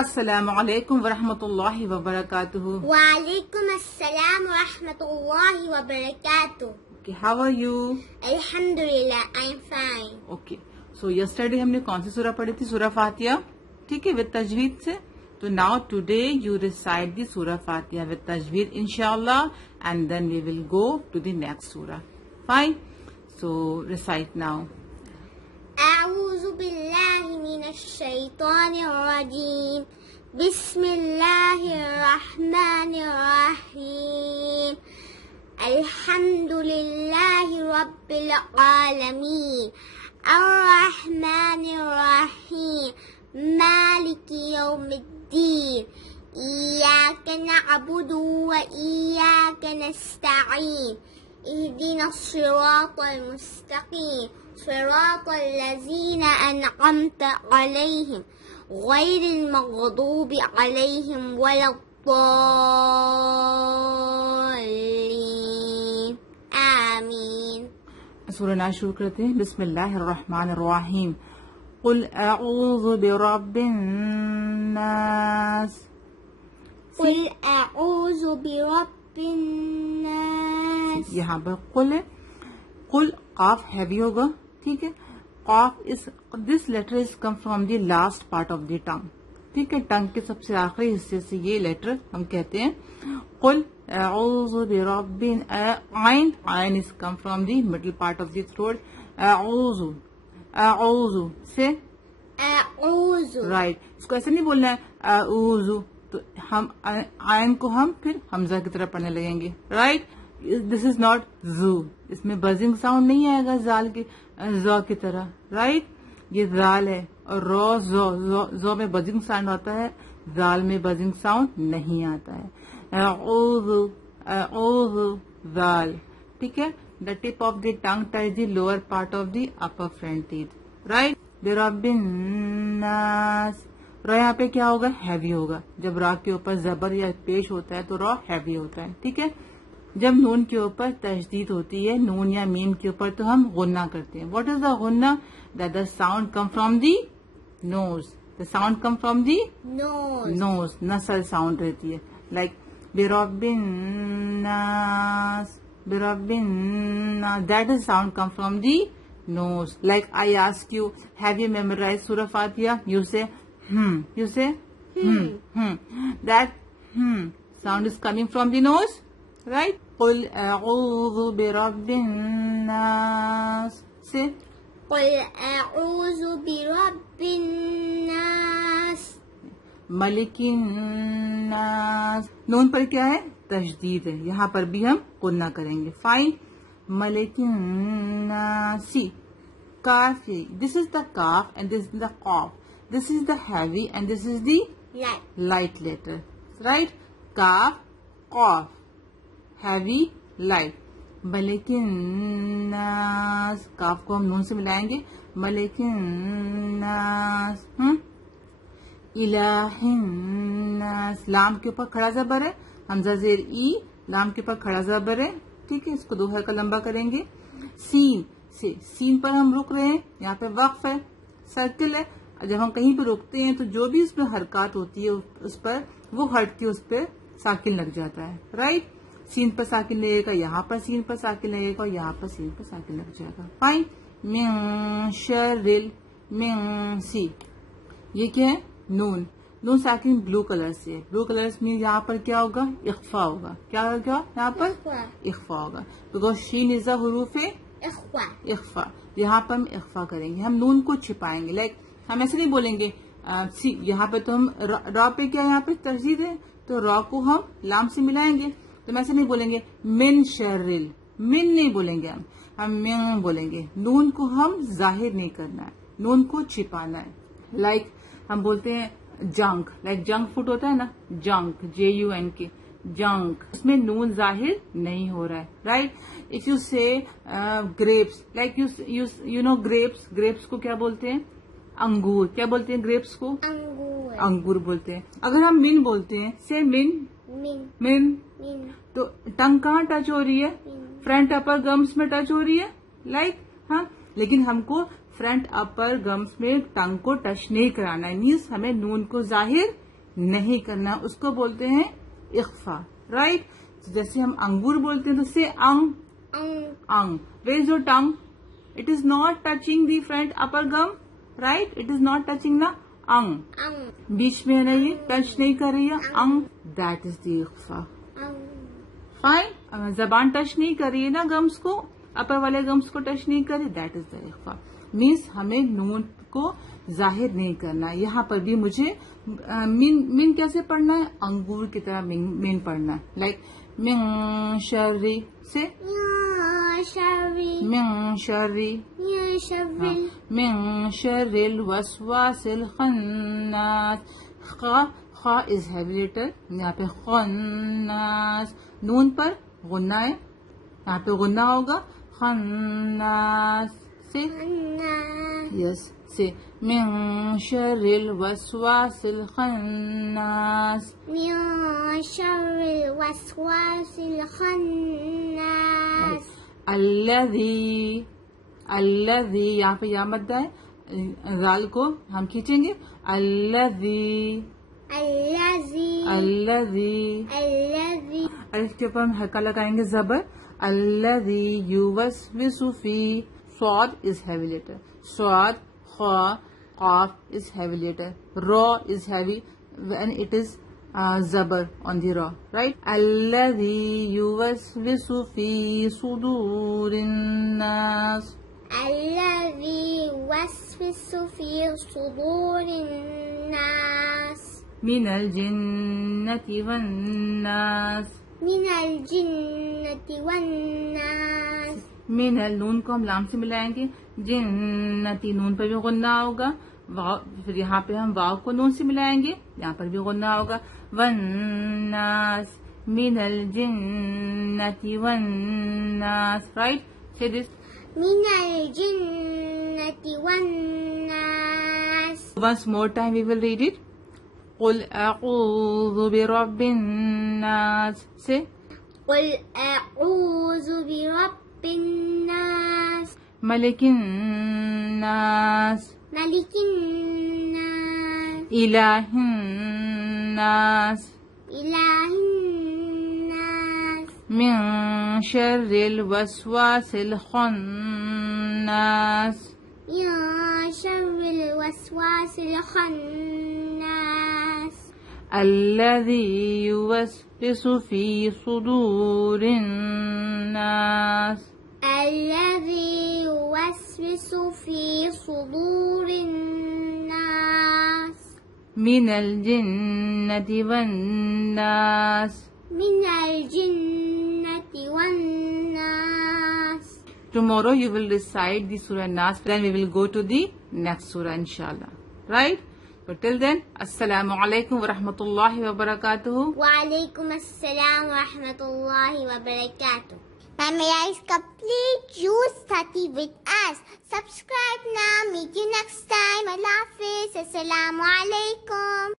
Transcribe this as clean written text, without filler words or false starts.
السلام علیکم ورحمۃ اللہ وبرکاتہ. وعلیکم السلام ورحمۃ اللہ وبرکاتہ. Okay, how are you? الحمدللہ I am fine. Okay, so yesterday ہم نے کون سی سورہ پڑھی تھی؟ سورہ فاتحہ. ٹھیک ہے, with تجوید سے. تو now today you recite the سورہ فاتحہ with تجوید انشاءاللہ, and then we will go to the next surah. Fine? So recite now. اعوذ باللہ من الشیطان الرجیم. بسم اللہ الرحمن الرحیم. الحمد للہ رب العالمین الرحمن الرحیم مالک یوم الدین. ایاک نعبد و ایاک نستعین. اهدنا الصراط المستقیم صراط الذین انعمت علیہم غیر المغضوب علیہم ولا الضالین. آمین. سورہ ناز شروع کرتے ہیں. بسم اللہ الرحمن الرحیم. قل اعوذ برب الناس. قل اعوذ برب الناس. یہاں پر قل ہے. قل قاف ہیوی ہوگا. ٹھیک ہے, قاف this letter is come from the last part of the tongue. ٹھیک ہے, ٹنگ کے سب سے آخری حصے سے یہ لیٹر ہم کہتے ہیں. قل اعوذ برب. عین is come from the middle part of the throat. اعوذ اعوذ سے اعوذ. رائٹ, اس کو ایسے نہیں بولنا ہے اعوذ, تو ہم عین کو ہم پھر حمزہ کی طرح پڑھنے لگیں گے. رائٹ, دس از ناٹ زو. اس میں بزنگ ساؤنڈ نہیں آئے گا زال کی زو کی طرح. رائٹ, یہ زال ہے, اور رو زو میں بزنگ ساؤنڈ آتا ہے, زال میں بزنگ ساؤنڈ نہیں آتا ہے. اعوذ اعوذ زال. ٹھیک ہے, the tip of the tongue touch the lower part of the upper front teeth. Right? برب الناس. رو یہاں پہ کیا ہوگا؟ ہیوی ہوگا. جب را کے اوپر زبر یا پیش ہوتا ہے تو رو ہیوی ہوتا ہے. ٹھیک ہے, جب نون کے اوپر تشدید ہوتی ہے, نون یا میم کے اوپر, تو ہم غنہ کرتے ہیں. واٹ از دا غنہ؟ That the sound come from the nose. The sound come from the nose. Nasal sound رہتی ہے. لائک برب الناس برب الناس. That is sound come from the nose. Like I ask you, have you memorized Surah Fatiha? You say, You say, That, sound is coming from the nose, right? قل أعوذ برب الناس. Say, قل اعوذ برب الناس ملک الناس. نون پر کیا ہے؟ تشدید ہے. یہاں پر بھی ہم قلنا کریں گے. فائن. ملک الناس. کاف. This is the kaf and this is the qaf. This is the heavy and this is the light letter. Right? Kaf, qaf. Heavy, light. ملک الناس. کاف کو ہم نون سے ملائیں گے. ملک الناس. الہ الناس. لام کے اوپر کھڑا زبر ہے, حمزہ زیر ای. لام کے اوپر کھڑا زبر ہے. ٹھیک ہے, اس کو 2 حرکہ لمبا کریں گے. سین سے, سین پر ہم رک رہے ہیں. یہاں پہ وقف ہے, سرکل ہے. جب ہم کہیں پہ رکتے ہیں تو جو بھی اس میں حرکات ہوتی ہے اس پر, وہ ہٹ کے اس پہ ساکن لگ جاتا ہے. رائٹ, سین پر ساکن لگے گا, یہاں پر سین پر ساکن لگے گا, اور یہاں پر سین پر ساکن لگ جائے گا. فائن. من شر من سی. یہ کیا ہے؟ نون. نون ساکن بلو کلر سے ہے. بلو کلر میں یہاں پر کیا ہوگا؟ اخفا ہوگا. کیا ہوگا یہاں پر؟ اخفا ہوگا. بیکاز شین از دا حروف اخفا. یہاں پر ہم اخفا کریں گے, ہم نون کو چھپائیں گے. لائک ہم ایسے نہیں بولیں گے یہاں پہ تو ہم را پہ کیا یہاں پہ تشدید ہے, تو را کو ہم لام سے ملائیں گے. تو ہم ایسے نہیں بولیں گے من شرل. من نہیں بولیں گے, ہم من بولیں گے. نون کو ہم ظاہر نہیں کرنا ہے, نون کو چھپانا ہے. لائک ہم بولتے ہیں جنک. لائک جنک فوڈ ہوتا ہے نا, جنک, JUNK, جنک. اس میں نون ظاہر نہیں ہو رہا ہے. Right. If you say grapes, like you know grapes. Grapes کو کیا بولتے ہیں؟ انگور. کیا بولتے ہیں گریپس کو؟ انگور بولتے ہیں. اگر ہم من بولتے ہیں, سے من, تو ٹنگ کہاں ٹچ ہو رہی ہے؟ فرنٹ اپر گمس میں ٹچ ہو رہی ہے. لائک لیکن ہم کو فرنٹ اپر گمس میں ٹنگ کو ٹچ نہیں کرانا ہے. مینس ہمیں نون کو ظاہر نہیں کرنا اس کو بولتے ہیں اخفا. رائٹ. جیسے ہم انگور بولتے ہیں تو سے انگ انگ. Raise your tongue. It is not touching the front upper gum. Right. It is not touching نا انگ. بیچ میں ہے نا یہ ٹچ نہیں کر رہی ہے انگ. دیٹ از دی اخفا. فائن. زبان ٹچ نہیں کر رہی ہے نا گمس کو, اپر والے گمس کو ٹچ نہیں کر رہی. That is the اخفا. مینس ہمیں نون کو ظاہر نہیں کرنا. یہاں پر بھی مجھے مین کیسے پڑھنا ہے؟ انگور کی طرح مین پڑھنا ہے. لائک من شری سے من شری من شر الوسواس الخناس. خا از ہیوی لیٹر. یہاں پہ خناس نون پر غنہ ہے, یہاں پہ غنہ ہوگا. خناس سے یس سے من شر الوسواس الخناس. من شر الوسواس الخناس. الذی یہاں پہ یا مدہ ہے, ذال کو ہم کھینچیں گے. الذی الف کے اوپر ہم حلقہ لگائیں گے زبر. الذی یوسوس فی. صاد از ہیوی لیٹر. صاد خا قاف is heavy letter. Ra is heavy when it is zabar on the ra. Right? الذي يوسوس في صدور الناس. الذي يوسوس في صدور الناس. من الجنة والناس. من الجنة والناس. من النون کو ہم لام سے ملائیں گے. جنتی نون پر بھی غنہ ہوگا. پھر یہاں پہ ہم واو کو نون سے ملائیں گے, یہاں پر بھی غنہ ہوگا. والناس من الجنة والناس. رائٹ. say this. من الجنة والناس. Once more time we will read it. قل أعوذ برب الناس. say. قل أعوذ برب الناس. ملك الناس. ملك الناس. إله الناس. إله الناس. من شر الوسواس الخناس. من شر الوسواس الخناس. الذي يوسوس في صدور الناس. الذي يوسوس في صدور الناس. من الجنة والناس. من الجنة والناس. Tomorrow you will recite the Surah Nas, then we will go to the next Surah inshallah. Right? So till then, Assalamu alaikum wa rahmatullahi wa barakatuhu. وعليكم السلام ورحمة الله وبركاته. Memorize complete. You study with us. Subscribe now. Meet you next time. Allah Hafiz. Assalamu alaikum.